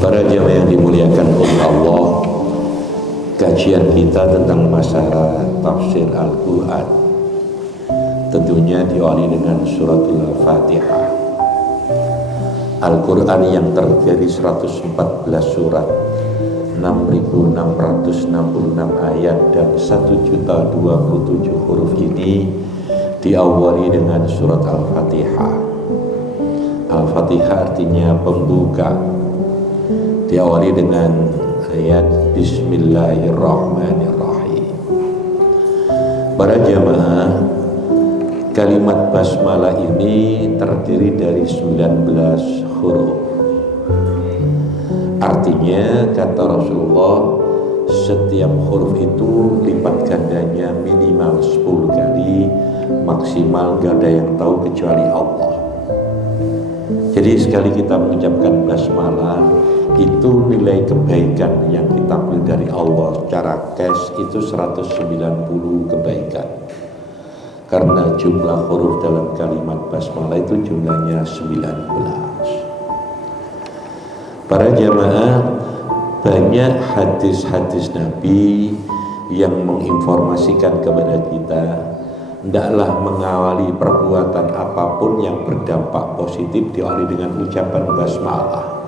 Para jamaah yang dimuliakan oleh Allah, kajian kita tentang masalah tafsir Al-Quran tentunya diawali dengan suratul Fatihah. Al-Quran yang terdiri 114 surat, 6.666 ayat dan 1.027 huruf ini diawali dengan surat Al-Fatihah. Al-Fatihah artinya pembuka. Diawali dengan ayat Bismillahirrahmanirrahim. Para jamaah, kalimat basmalah ini terdiri dari 19 huruf. Artinya kata Rasulullah, setiap huruf itu lipat gandanya minimal 10 kali, maksimal gak ada yang tahu kecuali Allah. Jadi sekali kita mengucapkan basmalah, itu nilai kebaikan yang kita ambil dari Allah secara cash itu 190 kebaikan. Karena jumlah huruf dalam kalimat basmalah itu jumlahnya 19. Para jamaah, banyak hadis-hadis Nabi yang menginformasikan kepada kita, hendaklah mengawali perbuatan apapun yang berdampak positif diawali dengan ucapan basmalah.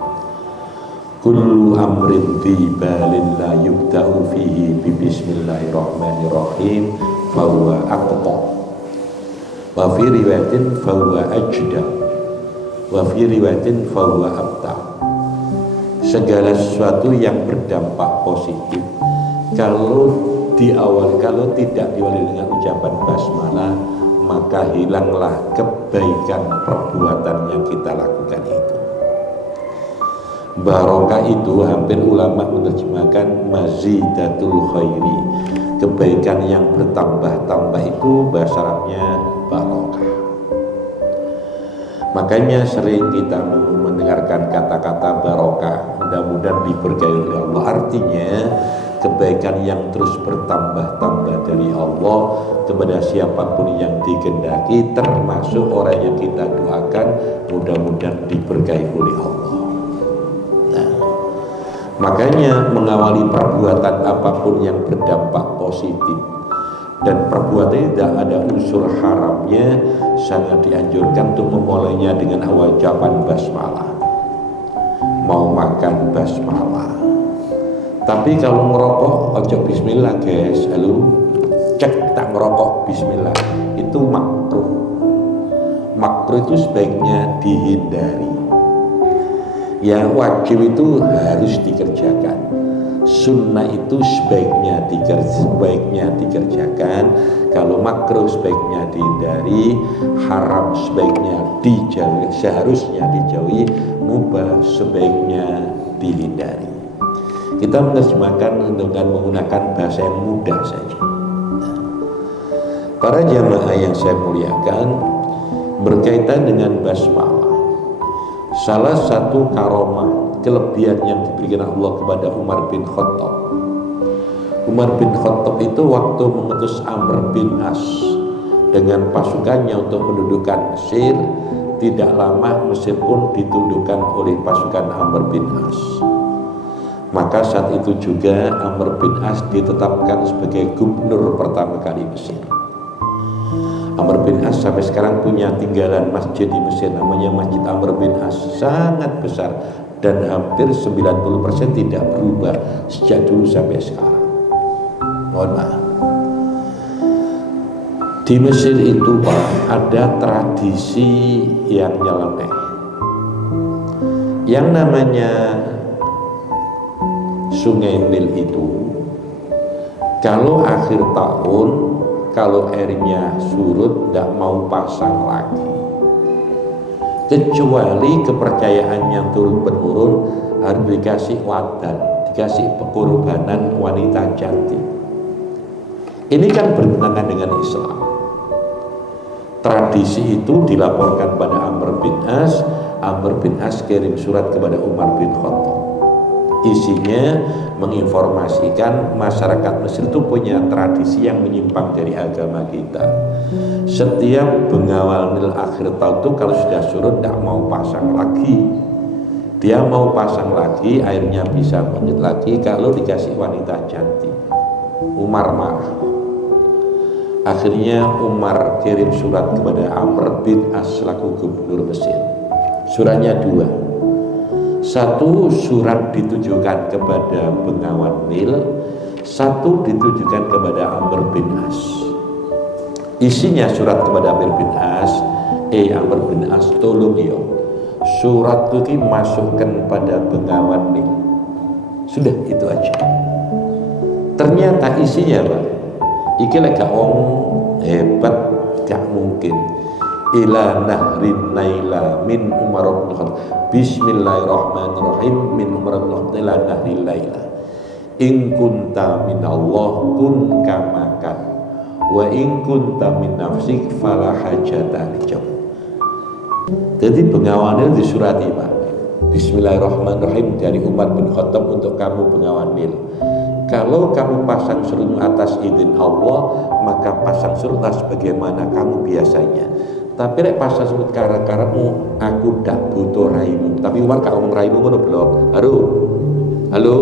Kullu amrin dhibalin la yubda'u fihi bismillahirrahmanirrahim fahuwa aqta wa fi riwayatin fahuwa ajda wa fi riwayatin fahuwa abta. Segala sesuatu yang berdampak positif kalau tidak diawali dengan ucapan basmalah, maka hilanglah kebaikan perbuatan yang kita lakukan itu. Barokah itu hampir ulama menerjemahkan mazidatul khairi, kebaikan yang bertambah-tambah itu bahasa Arabnya barokah. Makanya sering kita mendengarkan kata-kata barokah, mudah-mudahan diberkahi oleh Allah. Artinya kebaikan yang terus bertambah-tambah dari Allah kepada siapapun yang dikehendaki, termasuk orang yang kita doakan, mudah-mudahan diberkahi oleh Allah. Makanya mengawali perbuatan apapun yang berdampak positif dan perbuatan ini tidak ada unsur haramnya, sangat dianjurkan untuk memulainya dengan awal ucapan basmalah. Mau makan basmalah. Tapi kalau merokok, ojo bismillah guys. Lalu cek tak merokok bismillah. Itu makruh. Makruh itu sebaiknya dihindari. Yang wajib itu harus dikerjakan. Sunnah itu sebaiknya dikerjakan. Kalau makruh sebaiknya dihindari. Haram sebaiknya dijauhi, seharusnya dijauhi. Mubah sebaiknya dihindari. Kita menerjemahkan dengan menggunakan bahasa yang mudah saja. Para jamaah yang saya muliakan, berkaitan dengan basmalah, salah satu karomah kelebihan yang diberikan Allah kepada Umar bin Khattab. Umar bin Khattab itu waktu mengutus Amr bin As dengan pasukannya untuk mendudukan Mesir, tidak lama Mesir pun ditundukkan oleh pasukan Amr bin As. Maka saat itu juga Amr bin As ditetapkan sebagai gubernur pertama kali Mesir. Amr bin As sampai sekarang punya tinggalan masjid di Mesir, namanya Masjid Amr bin As, sangat besar dan hampir 90% tidak berubah sejak dulu sampai sekarang. Mohon maaf. Di Mesir itu Pak, ada tradisi yang nyeleneh. Yang namanya Sungai Nil itu, kalau akhir tahun, kalau airnya surut, tidak mau pasang lagi. Kecuali kepercayaan yang turun-menurun harus dikasih wadan, dikasih pengorbanan wanita cantik. Ini kan bertentangan dengan Islam. Tradisi itu dilaporkan pada Amr bin As. Amr bin As kirim surat kepada Umar bin Khattab. Isinya menginformasikan masyarakat Mesir itu punya tradisi yang menyimpang dari agama kita. Setiap pengawal Nil akhir tahun itu kalau sudah surut tidak mau pasang lagi. Dia mau pasang lagi, airnya bisa bangkit lagi kalau dikasih wanita cantik. Umar marah. Akhirnya Umar kirim surat kepada Amr bin As selaku gubernur Mesir. Suratnya dua. Satu surat ditujukan kepada Bengawan Nil, satu ditujukan kepada Amr bin As. Isinya surat kepada Amr bin As, Amr bin As, tolong ya, surat itu masukkan pada Bengawan Nil. Sudah itu aja. Ternyata isinya Pak, iki lek gak hebat gak mungkin. Ila nahrin naila min Umar bin Khattab. Bismillahirrahmanirrahim min Umar bin Khattab ila nahrin naila. In kunta min Allah kun kamakan wa in kunta min nafsik fala hajata lijam. Jadi Bengawan Nil disurati Pak. Bismillahirrahmanirrahim dari Umar bin Khattab untuk kamu Bengawan Nil. Kalau kamu pasang surut atas izin Allah, maka pasang surutlah sebagaimana kamu biasanya. Tapi lek pasang surut karep-karepmu, aku dak butuh raimu. Tapi Umar gak ngomong raimu ngono blok. Halo.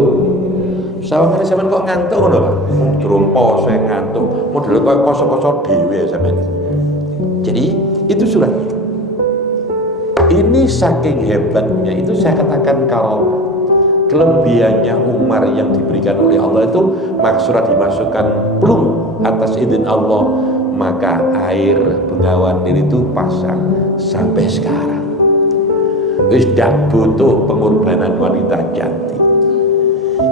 Sawangane sampean kok ngantuk ngono, Pak? Durung poso ngantuk. Model kok poso-poso dhewe sampean. Jadi itu suratnya. Ini saking hebatnya, itu saya katakan kalau kelebihannya Umar yang diberikan oleh Allah itu surat dimasukkan plung atas izin Allah, maka air Bengawan Nil itu pasang sampai sekarang. Wis dak butuh pengorbanan wanita cantik.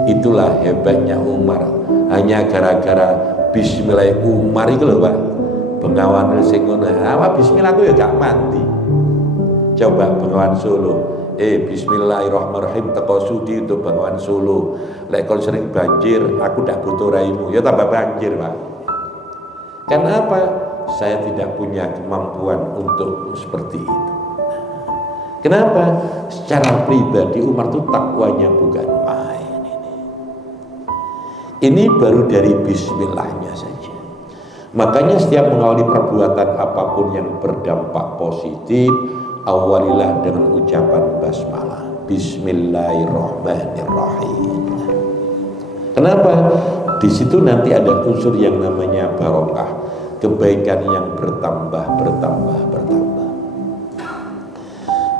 Itulah hebatnya Umar. Hanya gara-gara bismillah Umar itu loh Pak. Bengawan Nil sing ngono, bismillah aku ya gak mati. Coba Bengawan Solo, bismillahirrahmanirrahim teko sudi untuk Bengawan Solo. Lek kalau sering banjir, aku tak butuh raimu. Ya tambah banjir Pak. Karena apa? Saya tidak punya kemampuan untuk seperti itu. Kenapa? Secara pribadi Umar itu takwanya bukan main ini. Ini baru dari bismillahnya saja. Makanya setiap mengawali perbuatan apapun yang berdampak positif, awalilah dengan ucapan basmalah. Bismillahirrahmanirrahim. Kenapa? Di situ nanti ada unsur yang namanya barokah, kebaikan yang bertambah.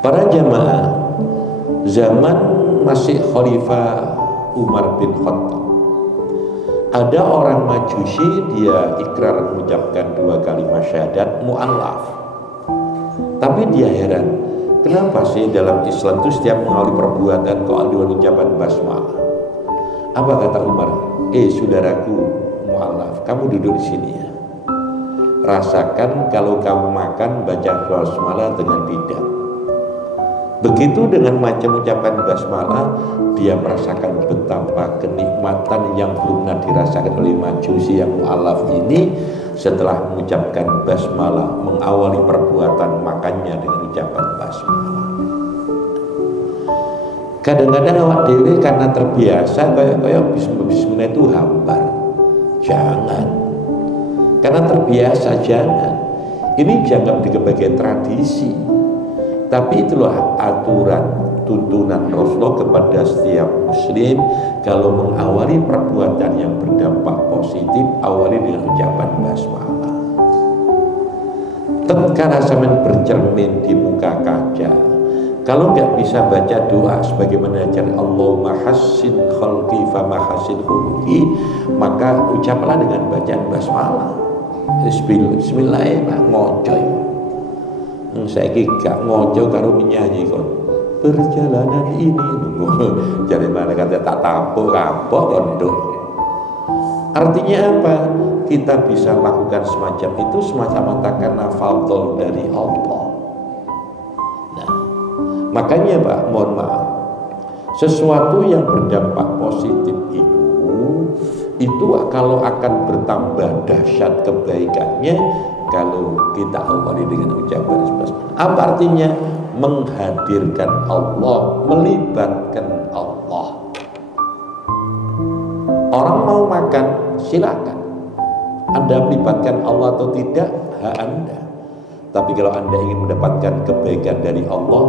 Para jamaah, zaman masih Khalifah Umar bin Khattab, ada orang Majusi, dia ikrar mengucapkan 2 kalimat syahadat mu'allaf. Tapi dia heran, kenapa sih dalam Islam itu setiap mengawali perbuatan kok ada ucapan basmalah? Apa kata Umar? Saudaraku mu'allaf, kamu duduk di sini ya. Rasakan kalau kamu makan baca basmalah dengan lidah. Begitu dengan macam ucapan basmalah, dia merasakan betapa kenikmatan yang belum pernah dirasakan oleh Majusi yang mu'allaf ini. Setelah mengucapkan basmalah, mengawali perbuatan makannya dengan ucapan basmalah. Kadang-kadang awak dewe karena terbiasa kayak bismillah itu hambar. Jangan. Karena terbiasa jangan. Ini jangan sebagai tradisi. Tapi itulah aturan tuntunan Rasulullah kepada setiap muslim. Kalau mengawali perbuatan yang berdampak positif, awali dengan ucapan basmalah. Tatkala sampean bercermin di muka kaca, kalau nggak bisa baca doa sebagaimana ajaran Allahumma hassin khalqi fa mahassin khuluqi, maka ucaplah dengan bacaan basmalah. Bismillah ngocoy. Saya gak ngoco karo menyanyi kon. Perjalanan ini jadi mana kata tak tapuk kapok kondok. Artinya apa? Kita bisa lakukan semacam itu semata-mata karena fadl dari Allah. Nah, makanya Pak, mohon maaf, sesuatu yang berdampak positif itu kalau akan bertambah dahsyat kebaikannya kalau kita awali dengan ucapan basmalah. Apa artinya? Menghadirkan Allah, melibatkan Allah. Orang mau makan, silakan. Anda melibatkan Allah atau tidak, hak Anda. Tapi kalau Anda ingin mendapatkan kebaikan dari Allah,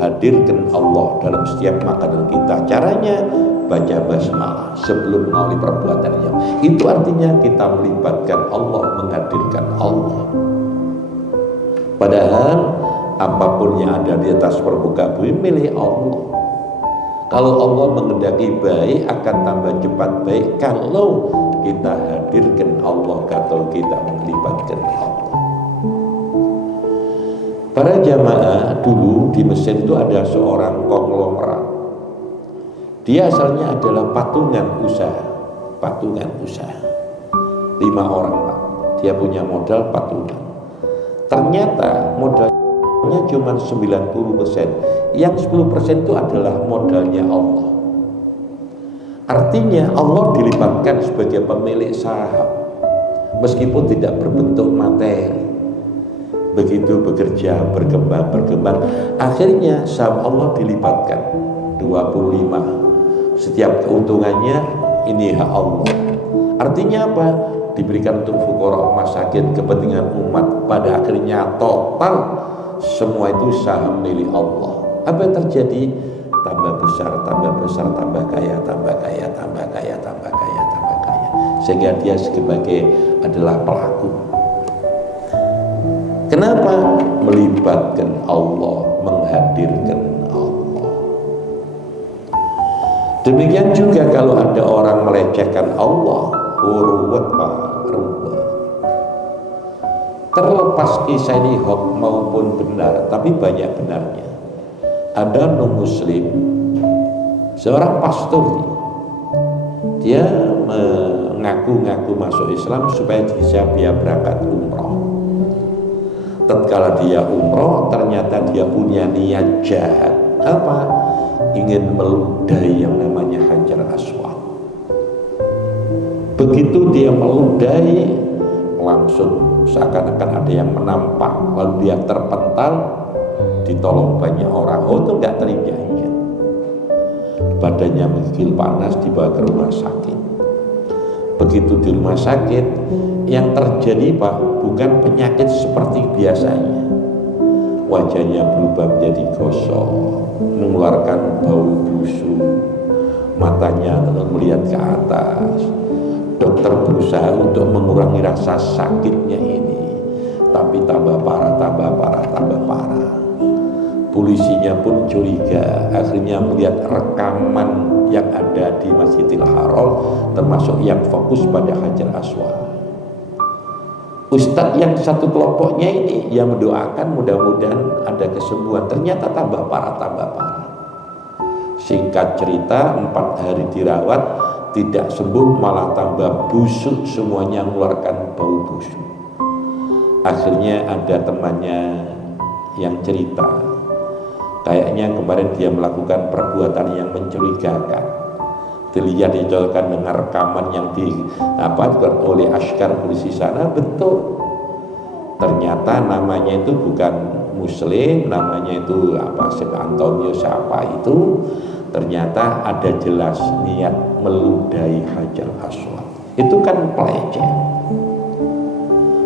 hadirkan Allah dalam setiap makanan kita. Caranya baca basmalah sebelum melakukan perbuatannya. Itu artinya kita melibatkan Allah, menghadirkan Allah. Padahal apapun yang ada di atas permukaan bumi milik Allah. Kalau Allah mengendaki baik akan tambah cepat baik kalau kita hadirkan Allah atau kita melibatkan Allah. Para jamaah dulu di Mesir itu ada seorang konglomerat. Dia asalnya adalah patungan usaha. 5 orang Pak. Dia punya modal patungan. Ternyata modalnya cuma 90%. Yang 10% itu adalah modalnya Allah. Artinya Allah dilibatkan sebagai pemilik saham meskipun tidak berbentuk materi. Begitu bekerja, berkembang, akhirnya saham Allah dilibatkan 25. Setiap keuntungannya ini hak Allah. Artinya apa? Diberikan untuk fuqara, masakin, kepentingan umat. Pada akhirnya total semua itu saham milik Allah. Apa yang terjadi? Tambah besar, tambah kaya, tambah kaya, tambah kaya, tambah kaya, tambah kaya. Sehingga dia sebagai adalah pelaku. Kenapa? Melibatkan Allah, menghadirkan Allah. Demikian juga kalau ada orang melecehkan Allah, ruwet Pak, ruwet. Terlepas kisah ini hoax maupun benar, tapi banyak benarnya. Ada non-muslim, seorang pastor, dia mengaku-ngaku masuk Islam supaya bisa dia berangkat umroh. Tatkala dia umroh, ternyata dia punya niat jahat. Apa? Ingin meludahi yang namanya Hajar Aswad. Begitu dia meludahi, langsung seakan-akan ada yang menampak, lalu dia terpental, ditolong banyak orang. Oh, itu nggak terinjak-injak. Badannya menggigil panas, dibawa ke rumah sakit. Begitu di rumah sakit, yang terjadi Pak, bukan penyakit seperti biasanya. Wajahnya berubah menjadi gosok, mengeluarkan bau busuk, matanya melihat ke atas. Dokter berusaha untuk mengurangi rasa sakitnya ini, tapi tambah parah. Polisinya pun curiga, akhirnya melihat rekaman yang ada di Masjidil Haram, termasuk yang fokus pada Hajar Aswad. Ustadz yang satu kelompoknya ini yang mendoakan mudah-mudahan ada kesembuhan, ternyata tambah parah. Singkat cerita, 4 hari dirawat tidak sembuh, malah tambah busuk, semuanya mengeluarkan bau busuk. Akhirnya ada temannya yang cerita, kayaknya kemarin dia melakukan perbuatan yang mencurigakan. Dilihat dicocokan dengan rekaman yang dibuat oleh askar polisi sana, betul. Ternyata namanya itu bukan Muslim, namanya itu Syekh Antonio siapa itu. Ternyata ada jelas niat meludahi Hajar Aswad. Itu kan pelecehan.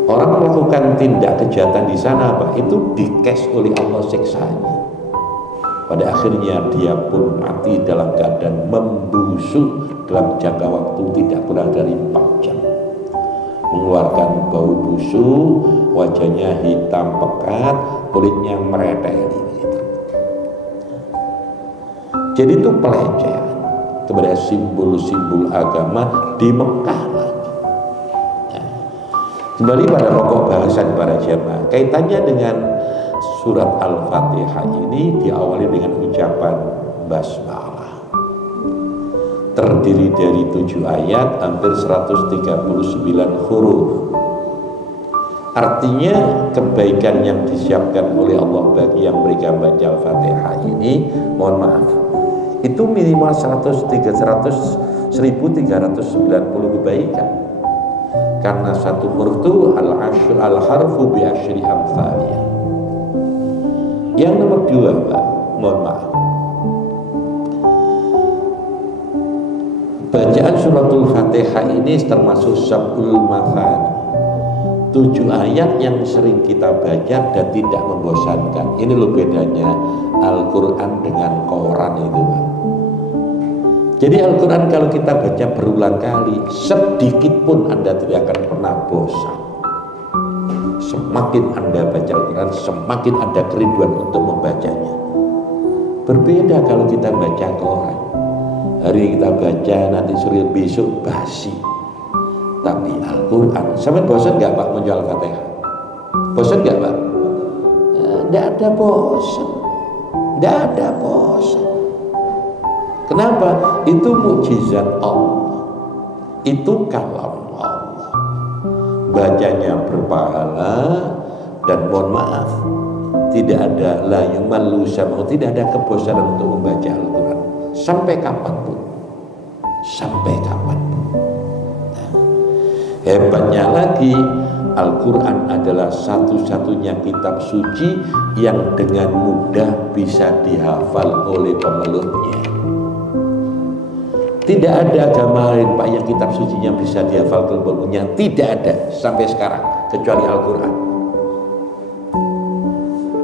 Orang melakukan tindak kejahatan di sana Pak, itu dikes oleh Allah siksanya. Pada akhirnya dia pun mati dalam keadaan membusuk dalam jangka waktu tidak kurang dari 4 jam. Mengeluarkan bau busuk, wajahnya hitam pekat, kulitnya mereteli. Jadi itu pelecehan kepada simbol-simbol agama di Mekah lagi. Kembali pada pokok bahasan para jamaah, kaitannya dengan surat Al-Fatihah ini diawali dengan ucapan basmalah. Terdiri dari 7 ayat, hampir 139 huruf. Artinya kebaikan yang disiapkan oleh Allah bagi yang mereka baca Al-Fatihah ini, mohon maaf, itu minimal 1.390 kebaikan. Karena satu huruf itu al-harfu bi asyri amsaliyah. Yang nomor 2 Pak, mohon maaf, bacaan suratul Fatihah ini termasuk sab'ul mathani, 7 ayat yang sering kita baca dan tidak membosankan. Ini loh bedanya Al-Quran dengan koran itu, Pak. Jadi Al-Quran kalau kita baca berulang kali, sedikit pun Anda tidak akan pernah bosan. Semakin Anda baca Al-Quran, semakin ada kerinduan untuk membacanya. Berbeda kalau kita baca koran. Hari ini kita baca, nanti sore besok basi. Tapi Al-Quran, sampai bosan nggak Pak menjual Al-Fatihah? Bosan nggak Pak? Nggak ada bosan, nggak ada bosan. Kenapa? Itu mukjizat Allah, itu kalam Allah. Bacanya berpahala dan mohon maaf, tidak ada la yumallu sama, tidak ada kebosanan untuk membaca Al-Quran sampai kapanpun, sampai kapanpun. Hebatnya lagi, Al-Quran adalah satu-satunya kitab suci yang dengan mudah bisa dihafal oleh pemeluknya. Tidak ada agama lain Pak yang kitab sucinya bisa dihafal oleh pemeluknya. Tidak ada sampai sekarang kecuali Al-Quran.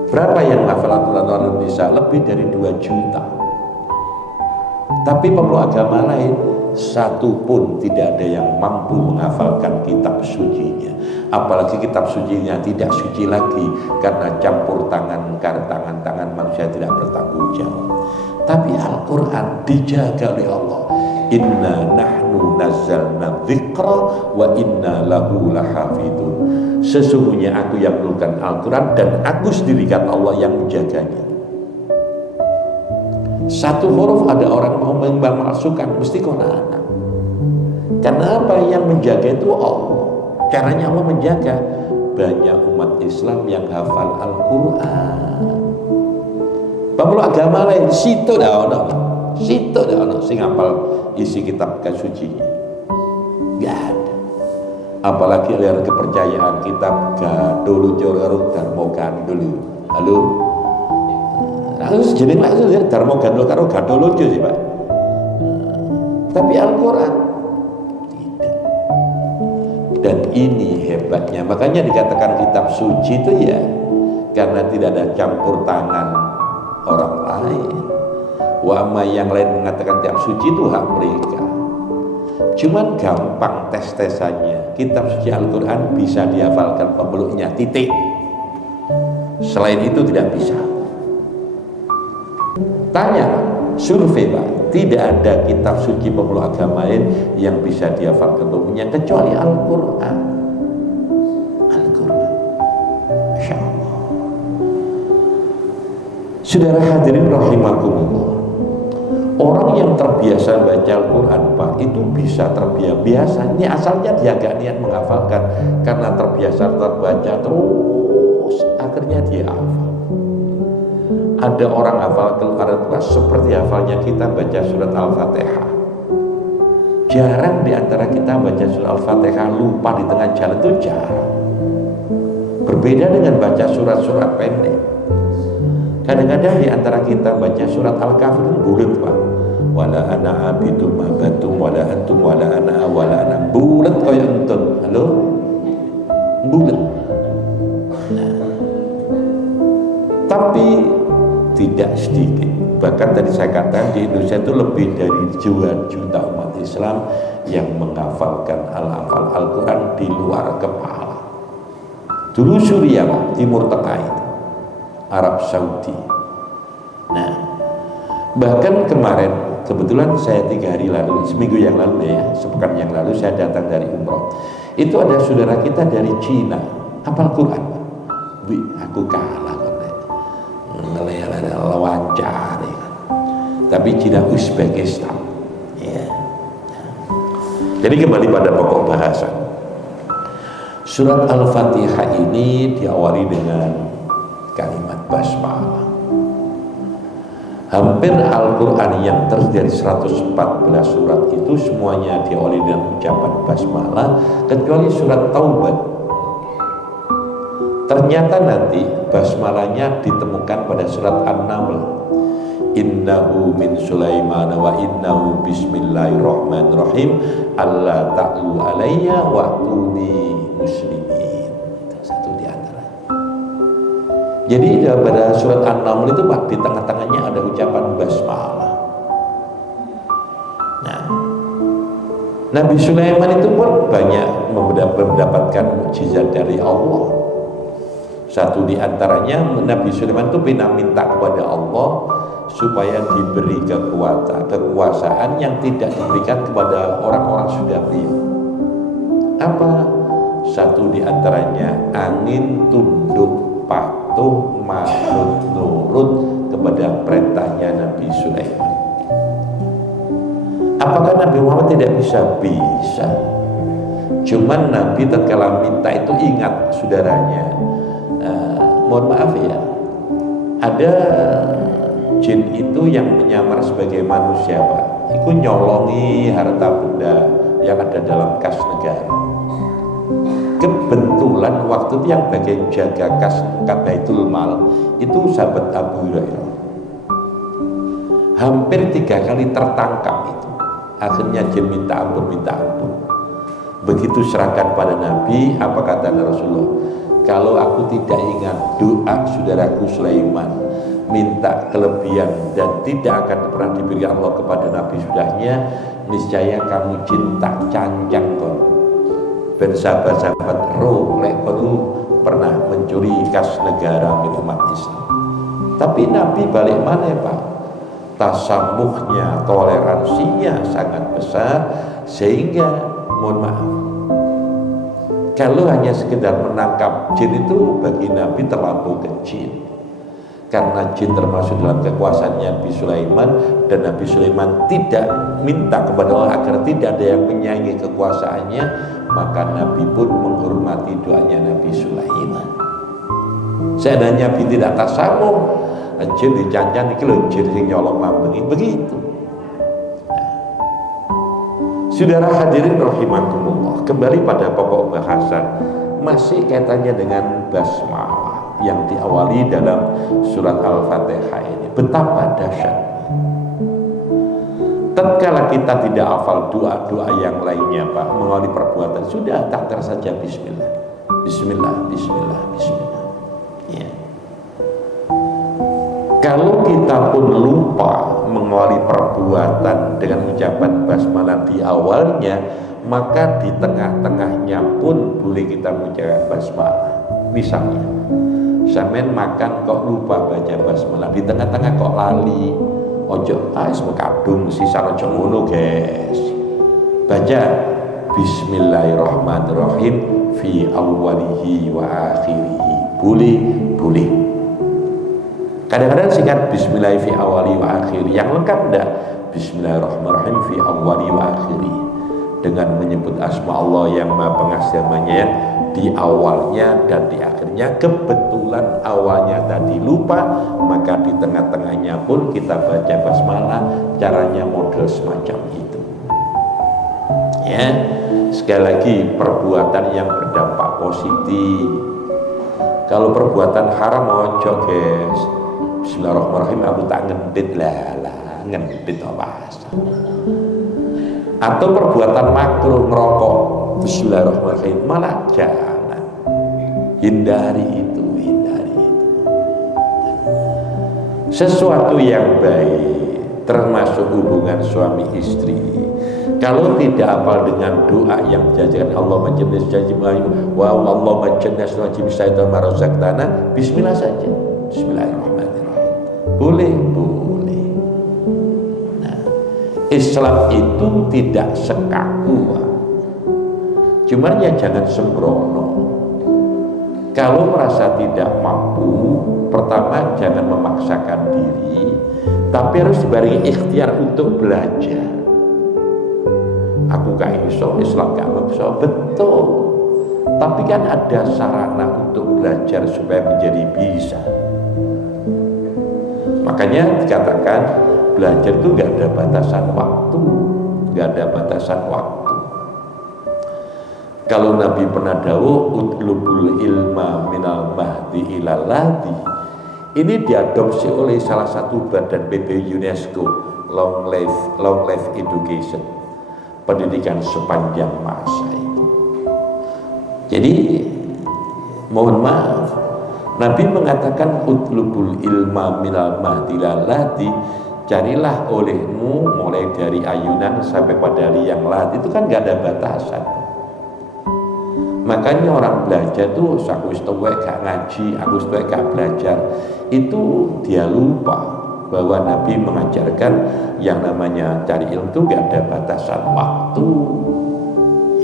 Berapa yang hafal Al-Quran orang Indonesia? Lebih dari 2 juta. Tapi pemeluk agama lain satu pun tidak ada yang mampu menghafalkan kitab sucinya. Apalagi kitab sucinya tidak suci lagi karena campur tangan manusia tidak bertanggung jawab. Tapi Al-Quran dijaga oleh Allah. Inna nahnu nazzalna dzikra wa inna lahu lahafidun. Sesungguhnya aku yang menurunkan Al-Quran dan aku sendiri kata Allah yang menjaganya. Satu huruf ada orang mau memalsukan mesti kona. Karena apa? Yang menjaga itu Allah. Caranya Allah menjaga. Banyak umat Islam yang hafal Al-Quran. Pemeluk agama lain situ dah ono, sing hafal isi kitab sucinya. Gak ada. Apalagi lihat kepercayaan kitab Gadolo Coro Darmo Gandul. Halo. Harus jadi langsung ya Darmo Gandul karo Gadolo sih Pak. Tapi Al-Quran tidak. Dan ini hebatnya. Makanya dikatakan kitab suci itu ya karena tidak ada campur tangan orang lain. Wama yang lain mengatakan kitab suci itu hak mereka. Cuman gampang tes-tesannya. Kitab suci Al-Quran bisa dihafalkan pemeluknya, titik. Selain itu tidak bisa. Tanya, survei Pak, tidak ada kitab suci pemeluk agama lain yang bisa dihafalkan pemeluknya kecuali Al-Quran. Al-Quran, Masya Allah. Saudara hadirin rahimakumullah, orang yang terbiasa baca Al-Quran Pak itu bisa terbiasa. Ini asalnya dia gak niat menghafalkan, karena terbiasa terbaca terus akhirnya dia hafal. Ada orang hafal Al-Quran seperti hafalnya kita baca surat Al-Fatihah. Jarang di antara kita baca surat Al-Fatihah lupa di tengah jalan, itu jarang. Berbeda dengan baca surat-surat pendek. Kadang-kadang di antara kita baca surat Al-Kahfi bulat Pak. Wala ana abidum abatum wala antum wala ana wala ana, bulat kaya entun. Halo? Bulat. Nah. Tapi tidak sedikit. Bahkan tadi saya katakan di Indonesia itu lebih dari 2 juta umat Islam yang menghafalkan Al-Quran di luar kepala. Dulu Suriah Pak, Timur Tengah itu, Arab Saudi. Nah, bahkan kemarin kebetulan saya 3 hari lalu, seminggu yang lalu ya, sepekan yang lalu saya datang dari umroh. Itu ada saudara kita dari Cina, hafal Quran. Aku kalah wawancara, tapi Cina Uzbekistan. Ya. Jadi kembali pada pokok bahasan. Surat Al-Fatihah ini diawali dengan kalimat basmalah. Hampir Al-Quran yang terdiri dari 114 surat itu semuanya diawali dengan ucapan basmalah kecuali surat Taubat. Ternyata nanti basmalahnya ditemukan pada surat An-Naml. Innahu min Sulaiman wa innahu bismillahirrahmanirrahim alla ta'lu alayya wa'tuni muslimin. Jadi pada surat An-Naml itu Pak, di tengah-tengahnya ada ucapan basmalah. Nah, Nabi Sulaiman itu pun banyak mendapatkan mukjizat dari Allah. Satu di antaranya Nabi Sulaiman itu pernah minta kepada Allah supaya diberi kekuasaan yang tidak diberikan kepada orang-orang sudah beliau. Apa? Satu di antaranya angin tunduk patuh manut nurut kepada perintahnya Nabi Sulaiman. Apakah Nabi Muhammad tidak bisa? Bisa. Cuman Nabi tatkala minta itu ingat saudaranya. Mohon maaf ya, ada jin itu yang menyamar sebagai manusia Pak. Itu nyolongi harta benda yang ada dalam kas negara. Kebetulan waktu itu yang bagian jaga kas Baitul Mal itu sahabat Abu Hurairah. Hampir 3 kali tertangkap itu. Akhirnya jin minta ampun. Begitu serahkan pada Nabi, apa kata Rasulullah? Kalau aku tidak ingat doa saudaraku Sulaiman, minta kelebihan dan tidak akan pernah diberikan Allah kepada Nabi sudahnya, niscaya kamu cinta canjang kon. Bersahabat-sahabat roh lek pernah mencuri kas negara milik umat Islam. Tapi Nabi balik mana Pak? Tasamuhnya, toleransinya sangat besar, sehingga mohon maaf, kalau hanya sekedar menangkap jin itu bagi Nabi terlalu kecil, karena jin termasuk dalam kekuasaannya Nabi Sulaiman, dan Nabi Sulaiman tidak minta kepada Allah agar tidak ada yang menyaingi kekuasaannya, maka Nabi pun menghormati doanya Nabi Sulaiman. Seandainya Nabi tidak tasamuh, jin dicancan iki lho jin sing nyolong mambengi begitu. Saudara hadirin rahimakumullah, kembali pada pokok bahasan, masih kaitannya dengan basmalah yang diawali dalam surat Al-Fatihah ini. Betapa dahsyat. Tatkala kita tidak hafal doa-doa yang lainnya Pak, mengawali perbuatan, sudah takdir saja bismillah. Bismillah, bismillah, bismillah. Ya. Kalau kita pun lupa mengawali perbuatan dengan ucapan basmalah di awalnya, maka di tengah-tengahnya pun boleh kita mengucapkan basmalah. Misalnya, sampean makan kok lupa baca basmalah, di tengah-tengah kok lali, ojo mekadung sisa ojo ngono guys. Baca Bismillahirrahmanirrahim fi awwalihi wa akhirihi. Boleh. Kadang-kadang singkat Bismillah fi awali wa akhiri. Yang lengkap enggak? Bismillahirrahmanirrahim fi awali wa akhiri. Dengan menyebut asma Allah yang maha pengasih namanya di awalnya dan di akhirnya. Kebetulan awalnya tadi lupa, maka di tengah-tengahnya pun kita baca basmalah. Caranya model semacam itu. Ya, sekali lagi perbuatan yang berdampak positif. Kalau perbuatan haram ojo guys. Bismillahirrahmanirrahim, aku tak ngendit ngendit apa? Atau perbuatan makruh ngerokok, Bismillahirrahmanirrahim, malah jangan. Hindari itu. Sesuatu yang baik, termasuk hubungan suami istri. Kalau tidak hafal dengan doa yang diajarkan Allah menjenis janji wa Allah menjenis wajib syaitan marozaktana, bismillah saja. Bismillahirrahmanirrahim. Boleh. Nah, Islam itu tidak sekaku, cuman ya jangan sembrono. Kalau merasa tidak mampu, pertama jangan memaksakan diri, tapi harus dibarengi ikhtiar untuk belajar. Aku gak iso, Islam gak bisa, betul. Tapi kan ada sarana untuk belajar supaya menjadi bisa. Makanya dikatakan belajar itu gak ada batasan waktu, Kalau Nabi pernah dawuh utlubul ilma minal mahdi ilal lahdi, ini diadopsi oleh salah satu badan PBB UNESCO, long life education, pendidikan sepanjang masa itu. Jadi mohon maaf, Nabi mengatakan utlubul ilma minal mahdi lalati, carilah olehmu mulai dari ayunan sampai pada liang lahat. Itu kan gak ada batasan. Makanya orang belajar tuh, aku istuwek gak ngaji, aku istuwek gak belajar, itu dia lupa bahwa Nabi mengajarkan yang namanya cari ilmu itu gak ada batasan waktu,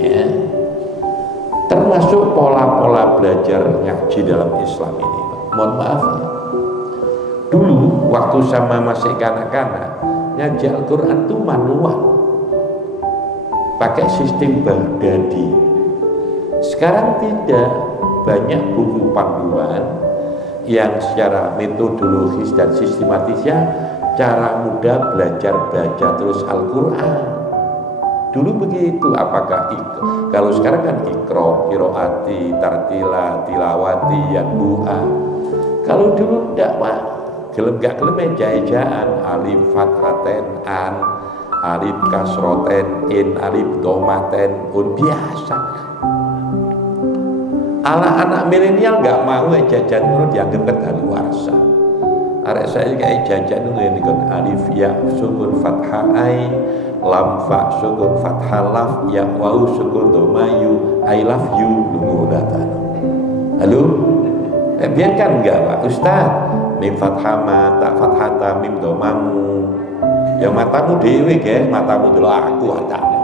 ya. Termasuk pola-pola belajar ngaji dalam Islam ini. Mohon maaf ya, dulu waktu sama masih kanak-kanak ngaji Al-Quran itu manual, pakai sistem Baghdadi. Sekarang tidak, banyak buku panduan yang secara metodologis dan sistematisnya cara mudah belajar baca terus Al-Quran. Dulu begitu. Apakah kalau sekarang kan ikro, kiroati, tartila, tilawati, yadbu'a. Kalau dulu tidak, Pak, gak gelem ejaan, alif fathaten an, alif kasroten in, alif domaten un, biasa. Anak milenial gak mau jajan itu dianggap kedaluarsa. Arek saya kayak jajan itu yang dikon alif ya sukun fathah ai, lam fa sukun fathah laf, ya wau sukun domayu, I love you, nunggu datang. Halo? Biarkan enggak, Pak Ustaz? Mim fathah ma, tak fathata, mim domamu. Ya matamu dewe guys, matamu dulu aku hatamu.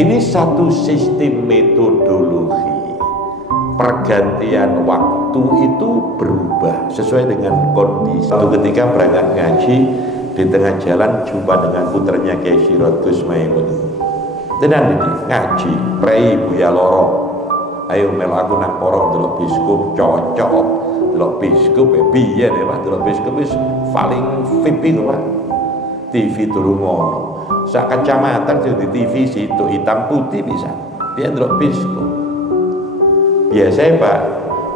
Ini satu sistem metodologi. Pergantian waktu itu berubah sesuai dengan kondisi. Suatu ketika berangkat ngaji, di tengah jalan jumpa dengan putranya Kiai Sirot Gus Maimun. Tenan iki ngaji, prei Buya Loro. Ayo melu aku nang porong delok biskup cocok. Delok biskup piye ya Pak, delok biskup wis paling VIP lho Pak. TV durung ngono. Sak kecamatan sing di TV situ hitam putih bisa. Dia delok biskup. Biasanya Pak,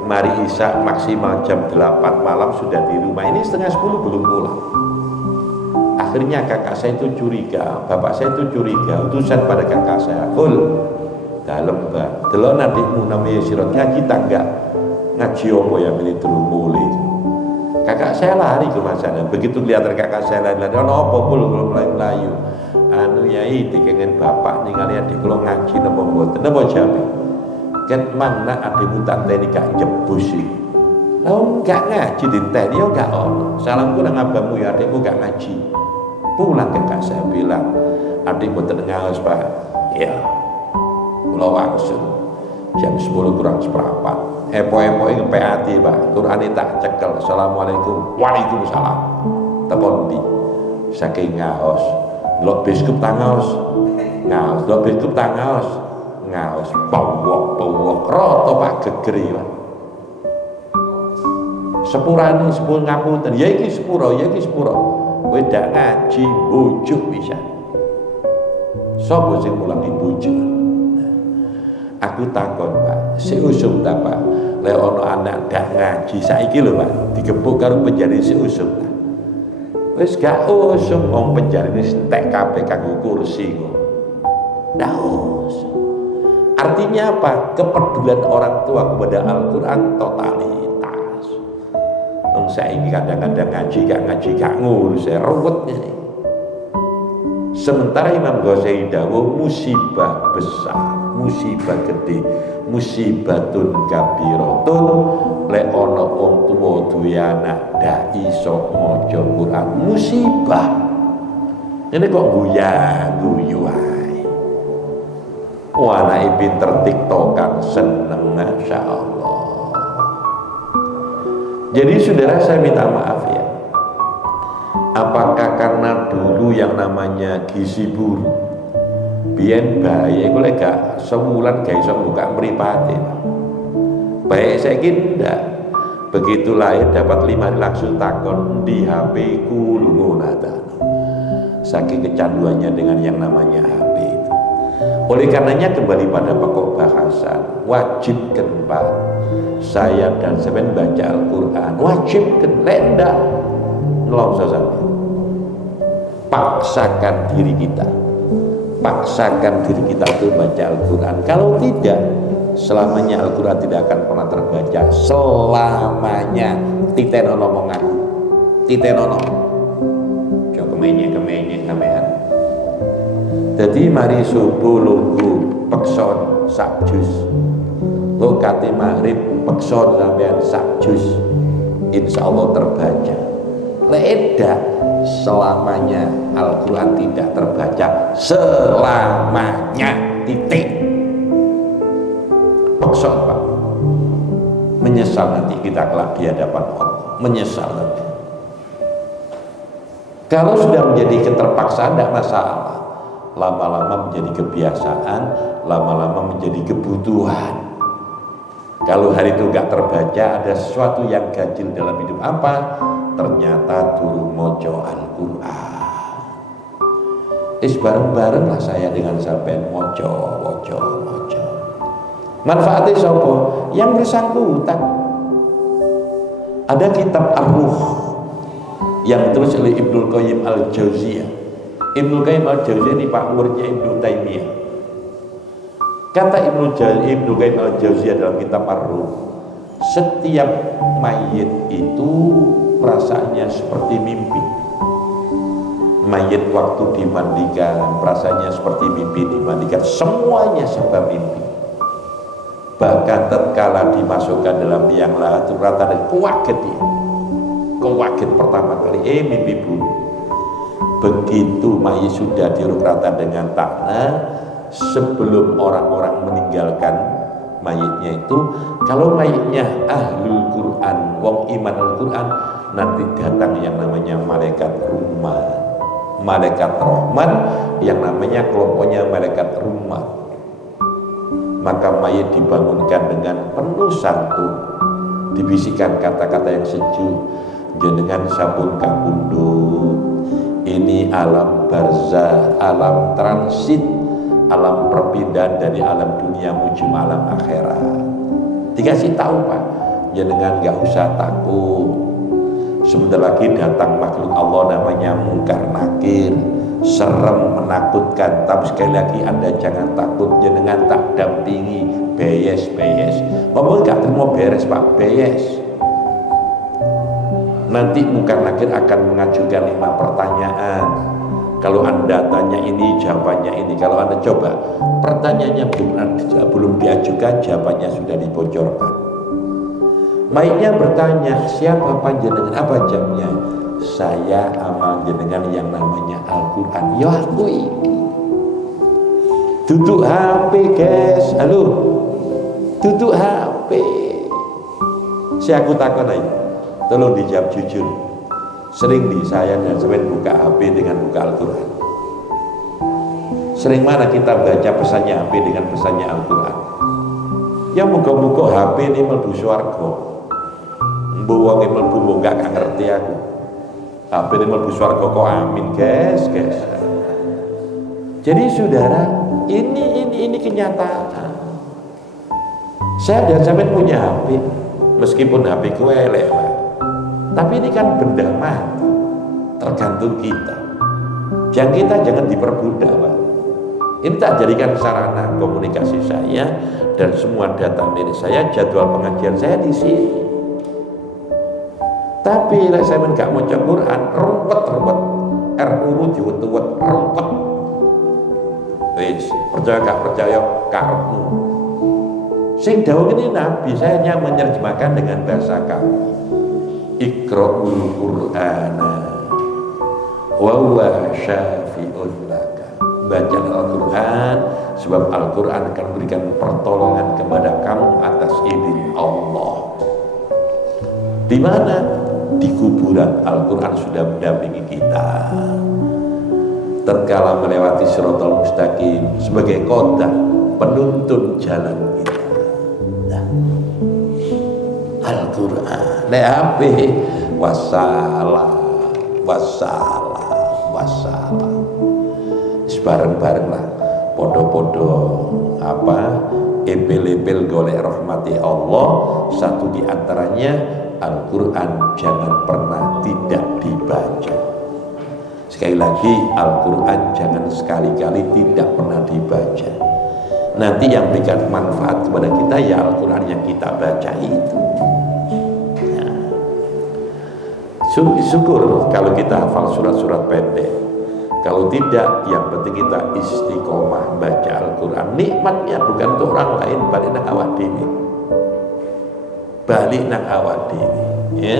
mari Isya maksimal jam 8 malam sudah di rumah. Ini setengah 10 belum pulang. Akhirnya kakak saya itu curiga, bapak saya itu curiga, utusan pada kakak saya, full dalam Pak, delok adikmu namanya Sirot ngaji enggak? Ngaji apa yang ini terus mulai. Kakak saya lari ke sana. Begitu lihat kakak saya lari, ono apa belum melayu. Anu yai dikengen bapak ningali adik kula ngaji napa mboten? Napa jawab? Kan mana adikmu tak teni gak jebus sih. Lalu gak ngaji dinteni yo gak ono. Salamku nang abangmu ya adikmu gak ngaji. Pulang kakak saya bilang, adik mboten ngaos Pak. Ya. Kula wangsul jam 10 kurang seperempat. Epo-epoe ngepeati Pak. Qur'ane tak cekel. Assalamualaikum. Waalaikumsalam. Tekon ndi? Saking ngaos. Delok biskup tangaos. Ngaos, delok biskup tangaos. Ngaos pawok roto Pak gegeri Pak. Sepurane sepur ngapunten, ya iki sepuro, ya iki sepuro. Kowe ndak ngaji bojo bisa. Sapa sing mulangi bojo? Aku takon Pak, si usum ta Pak. Lek ono anak ndak ngaji saiki lho Pak, digebuk karo penjara si usum ta. Wis gak usum wong penjarane entek kabeh kanggo kursi kok. Ndak usum. Artinya apa? Kepedulian orang tua kepada Al-Quran totalitas. Saya ini kadang-kadang ngaji gak ngurus, saya ruwetnya. Sementara Imam Ghazali dawuh musibah besar, musibah gede, musibatun kabiratun, lek ana wong tuwa duwe anak ndak iso maca Quran, musibah. Ini kok guyu ae. Anake pinter tiktokan seneng, Masya Allah. Jadi saudara saya minta maaf ya, apakah karena dulu yang namanya gizi buruk biyen bayi iku lek gak sebulan gak iso buka mripate baik saiki ndak, begitu lahir dapat 5 hari langsung takon di HP ku lungo nata, saking kecanduannya dengan yang namanya HP itu. Oleh karenanya kembali pada pokok bahasan, wajibkan Pak saya dan semen baca Al-Quran, wajibkan, lendak nolong sesama, paksakan diri kita untuk baca Al-Quran. Kalau tidak, selamanya Al-Quran tidak akan pernah terbaca. Selamanya. Titenono mengaku. Titenono. Coba kemenye sampean. Jadi mari subuh lugu pekson sak jus. Lokati maghrib pekson sampean sak jus. Insya Allah terbaca. Leda selamanya Al-Quran tidak terbaca. Selamanya. Titik. Pekson Pak. Menyesal nanti kita kelak di hadapan Allah. Menyesal nanti. Kalau sudah menjadi keterpaksaan tidak masalah. Lama-lama menjadi kebiasaan, lama-lama menjadi kebutuhan. Kalau hari itu nggak terbaca, ada sesuatu yang ganjil dalam hidup apa? Ternyata durung mojo Al-Quran. Bareng-bareng lah saya dengan sampean mojo. Manfaatnya sopo? Yang bersangkutan. Ada kitab Ar-Ruh yang ditulis oleh Ibnu Qayyim Al-Jauziyah. Ibnu Qayyim Al-Jauziyah ini pak muridnya Ibnu Taimiyah. Kata Ibnu Qayyim Al-Jauziyah dalam kitab Ar-Ruh, setiap mayit itu perasaannya seperti mimpi. Mayit waktu dimandikan perasaannya seperti mimpi dimandikan, semuanya serba mimpi. Bahkan tatkala dimasukkan dalam liang lahat rata dan kaget dia. Kaget pertama kali mimpi buruk. Begitu mayit sudah dirata dengan tanah, sebelum orang-orang meninggalkan mayitnya itu, kalau mayitnya ahlul Quran, wong iman Al-Quran, nanti datang yang namanya malaikat rumah, malaikat rahmat, yang namanya kelompoknya malaikat rumah. Maka mayit dibangunkan dengan penuh santun, dibisikkan kata-kata yang sejuk, jenengan sabun kapundhut, ini alam barzah, alam transit, alam perpindahan dari alam dunia menuju alam akhirat. Dikasih tahu Pak, jenengan nggak usah takut. Sebentar lagi datang makhluk Allah namanya Munkar Nakir, serem, menakutkan. Tapi sekali lagi Anda jangan takut, jenengan tak dampingi, beyes. Ngomong nggak terima beres Pak, beyes. Nanti Munkar Nakir akan mengajukan 5 pertanyaan. Kalau Anda tanya ini, jawabannya ini. Kalau Anda coba, pertanyaannya belum diajukan, jawabannya sudah dibocorkan. Mayitnya bertanya, siapa panjenengan, apa jamnya? Saya amal jenengan yang namanya Al-Quran. Ya aku ini. Duduk HP guys, halo. Duduk HP. Saya aku takut aja. Tolong dijawab jujur. Sering di saya dan sering buka HP dengan buka Al-Quran. Sering mana kita baca pesannya HP dengan pesannya Al-Quran? Ya muka-muka HP ini mlebu swarga. Mbu wong mlebu gak ngerti aku. HP ini mlebu swarga kok amin guys. Jadi saudara, ini kenyataan. Saya dan sampai punya HP, meskipun HP ku elek, tapi ini kan benda mati, tergantung kita. Jangan diperbudak Pak. Ini tak jadikan sarana komunikasi saya dan semua data milik saya, jadwal pengajian saya di sini. Tapi saya nggak mau Quran, rumpet, RUU diwet-wet, rumpet. Wis, percaya gak percaya karepmu. Sing dawuh ini Nabi, saya hanya menerjemahkan dengan bahasa kamu. Iqra'ul Qur'ana wa huwa syafi'un laka. Baca Al-Quran, sebab Al-Quran akan memberikan pertolongan kepada kamu atas izin Allah. Di mana? Di kuburan Al-Quran sudah mendampingi kita. Tatkala melewati Shiratal Mustaqim sebagai kota penuntun jalan kita. Nah, Al-Quran. HP wassalam. Bareng-bareng lah, podo-podo epil-epil golek rahmati Allah. Satu di antaranya Al-Quran jangan pernah tidak dibaca. Sekali lagi, Al-Quran jangan sekali-kali tidak pernah dibaca. Nanti yang berikan manfaat kepada kita ya Al-Quran yang kita baca itu. Nah, syukur kalau kita hafal surat-surat pendek. Kalau tidak, yang penting kita istiqomah baca Al-Quran. Nikmatnya bukan untuk orang lain, balik nang awak dhewe. Balik nang awak dhewe, ya.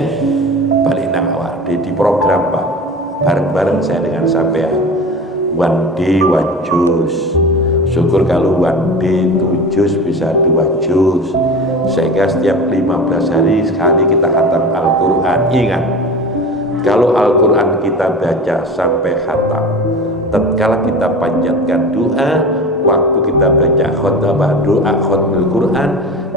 Balik nang awak dhewe di program Pak. Bareng-bareng saya dengan sampean. One day one juz. Syukur kalau one day 2 juz bisa 2 juz. Sehingga setiap 15 hari sekali kita khatam Al-Quran. Ingat, kalau Al-Quran kita baca sampai khatam, tatkala kita panjatkan doa, waktu kita baca doa khatmul Quran,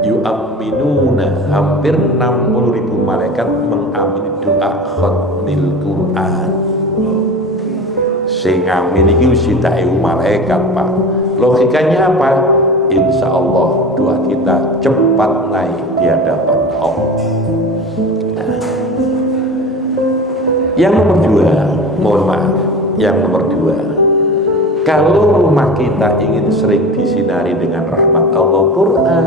yu'amminuna, hampir 60.000 malaikat mengamini doa khatmul Quran. Sing amin iki usitae malaikat Pak. Logikanya apa? Insya Allah doa kita cepat naik di hadapan Allah. Nah, yang nomor 2, mohon maaf, yang nomor 2, kalau rumah kita ingin sering disinari dengan rahmat Allah, Quran.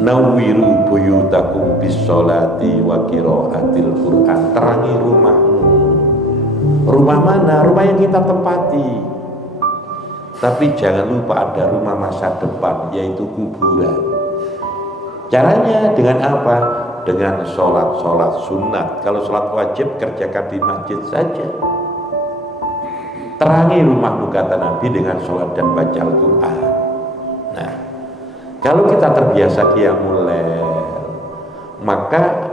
Nawwiru buyutakum bis-sholati wa qiraatil Quran. Terangi rumahmu. Rumah mana? Rumah yang kita tempati. Tapi jangan lupa ada rumah masa depan, yaitu kuburan. Caranya dengan apa? Dengan sholat sunat. Kalau sholat wajib kerjakan di masjid saja. Terangi rumahmu, kata Nabi, dengan sholat dan baca Al-Quran. Nah, kalau kita terbiasa qiyamul lail, maka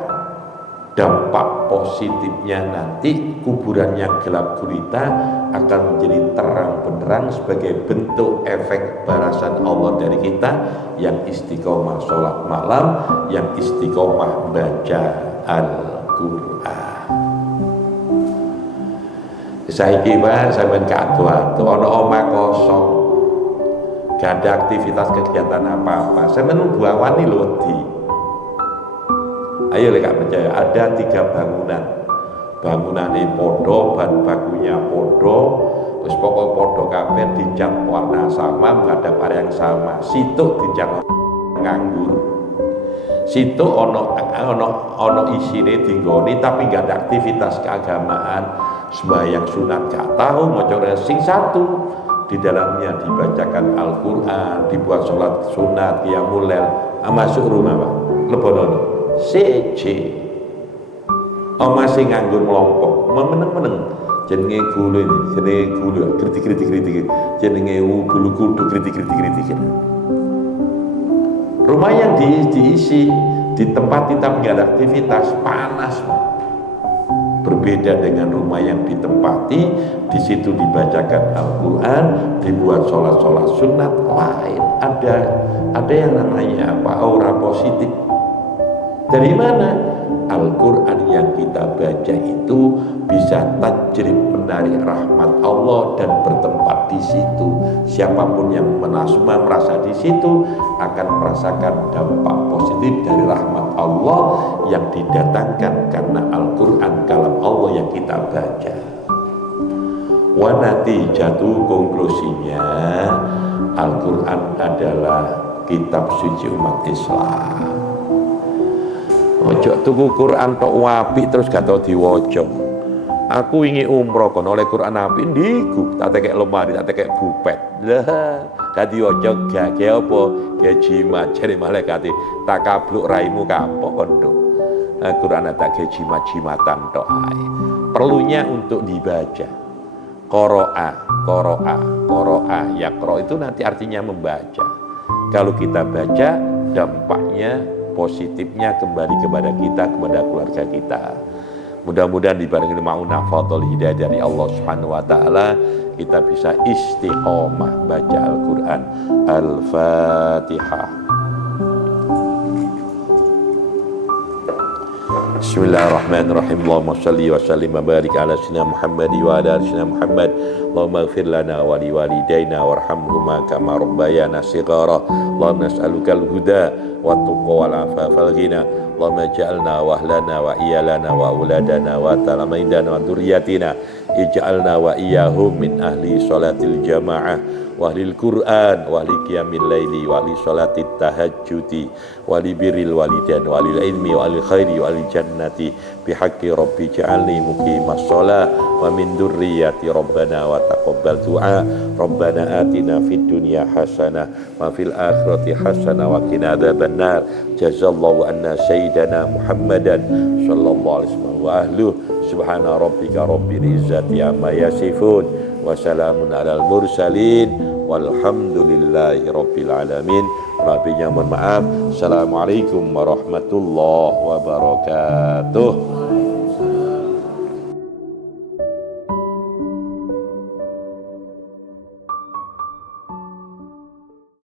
dampak positifnya nanti kuburan yang gelap gulita akan menjadi terang benderang sebagai bentuk efek balasan Allah dari kita yang istiqomah sholat malam, yang istiqomah baca Al-Quran. Saiki Pak, sampeyan kadua ana omah kosong, gak ada aktivitas kegiatan apa-apa, sampeyan buawani lho wedi. Ayo lek percaya, ada 3 bangunan. Bangunane podo, bahan bakunya podo, wis pokok podo kabeh dicat warna sama, menghadap arah yang sama. Situ dicat nganggur. Situ ono isine dinggoni tapi gak ada aktivitas keagamaan, sembahyang sunat gak tahu, maca sing satu di dalamnya dibacakan Al-Quran, dibuat sholat sunat, qiyamul lail, masuk rumah Pak, lebonono siji oma sing nganggur melompok meneng-meneng jenenge gulu ini, jenenge gulu kritik jenenge bulu kudu kritik. Rumah yang diisi ditempati tapi nggak ada aktivitas, panas. Berbeda dengan rumah yang ditempati, di situ dibacakan Al-Quran, dibuat sholat sunat, lain. Ada yang namanya apa? Aura positif. Dari mana? Al-Quran yang kita baca itu bisa tajrib menarik rahmat Allah dan bertempat di situ. Siapapun yang merasa di situ akan merasakan dampak positif dari rahmat Allah yang didatangkan karena Al-Quran kalam Allah yang kita baca. Wanati jatuh konklusinya, Al-Quran adalah kitab suci umat Islam. Ojo tuku Quran tok wapi terus gak tau diwaca. Aku ingin umroh kon oleh Quran apik ndiku, tak tekek lemari, tak tekek bupet. Lah, gak diwaca gak apa? Ge jimat jare malaikat tak kabluk raimu kapok kondo. Quran tak ge jimat-jimatan tok ae. Perlunya untuk dibaca. Qoro'a, yaqra itu nanti artinya membaca. Kalau kita baca, dampaknya positifnya kembali kepada kita, kepada keluarga kita. Mudah-mudahan dibarengi ma'unah fadhil hidayah dari Allah Subhanahu wa taala, kita bisa istiqomah baca Al-Qur'an. Al-Fatihah. Bismillahirrahmanirrahim. Allahumma shalli wa sallim wa barik ala sayyidina Muhammad wa ala ali sayyidina Muhammad. Allahumma ighfir lana wa li walidayna warhamhuma kama rabbayana shighara. Allahumma nas'aluka al-huda wa tuqa wal afafa wal ghina. Allahumma ij'alna wa ahlana wa iyalana wa auladana wa talamaidana wa dzurriyyatina ij'alna wa iyyahum min ahli sholatil jamaah. walil Qur'an wali qiyamil laili wali sholatit tahajjudi wali birril walidain walil ilmi walil khairi walil jannati bihaqqi rabbi ja'alni muqimas shalah wa min dzurriyyati rabbana wa taqabbal du'a rabbana atina fid dunya hasanah wa fil akhirati hasanah wa qina adzabannar jazallahu anna sayyidana Muhammadan sallallahu alaihi wasallam wa ahluhu subhana rabbika rabbil izzati amma yasifun wa salamun alal mursalin walhamdulillahi rabbil alamin. Lebihnya mohon maaf. Assalamualaikum warahmatullahi wabarakatuh.